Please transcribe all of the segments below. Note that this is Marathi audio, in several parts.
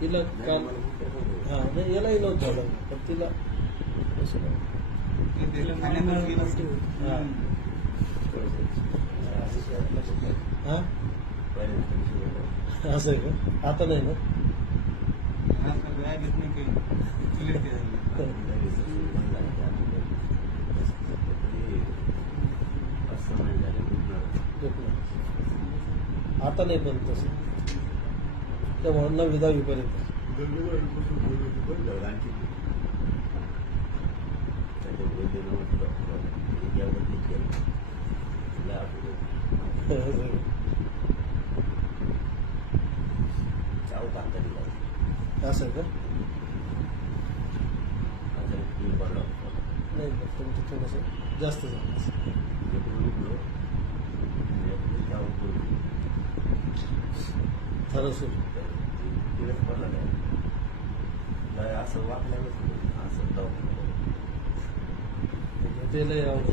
तिला नाही, काल. हा नाही यालाही नव्हतं झालं पण तिला. हा. हा असं आहे का आता नाही ना येत नाही. आता नाही पण तसं त्यामुळे नववी दहावीपर्यंत असं का? नाही पण तुमचं थोडंसं जास्त झालं असेल. झालं सुरू असं वाटल्यानंच असं दवाखान्यात.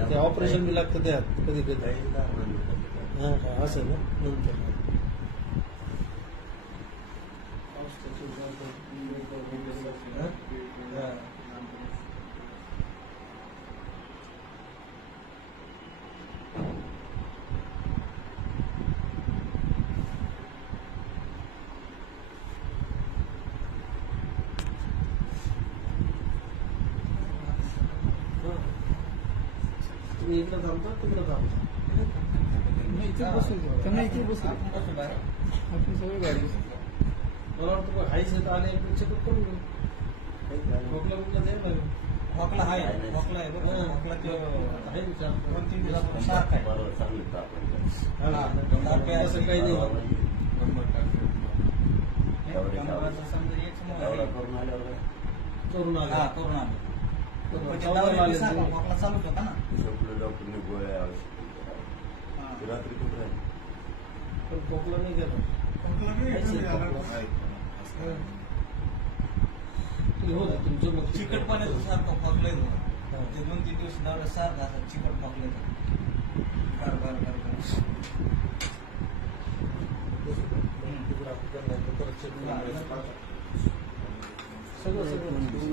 ते ऑपरेशन बी लागतं त्यात कधी कधी नाही. असं ना? नंतर हा. तुम्ही इकडे थांबता तिकडे थांबता. त्यांना इथे बसू आपण सगळे गाडी बसू मला वाटतं बघ, हाईच येतं आले चेकअप करून घेऊ आहे. बघ. हा. ते आहे विचार. दोन तीन दिवसापासून सारखं आहे. बरोबर चांगलं ताप आहे. हा, तसं काही नाही. होत. करून आल्यावर करून हा आला करून आलो. करून पण ते चौदाला दवाखान्यात आले सारखा तुम्ही. हॉकला चालूच होता ना संपलं डॉक्टरने गोळ्या औषध दिल्या. हा. ते रात्री कुठं राहिली? पण खोकला नाही गेला हॉकला नाही काहीच नाही झाला. खोकला. ते हो तुमचं मग चिकट पाण्याचं सारखं खोकलं येत होतं. हा. ते दोन तीन दिवस दवडं सारखं असं चिकट खोकलं येत होतं. गार गार गार गार तिकडं आपण करणार, परत check हा. करायचं. सगळं सगळं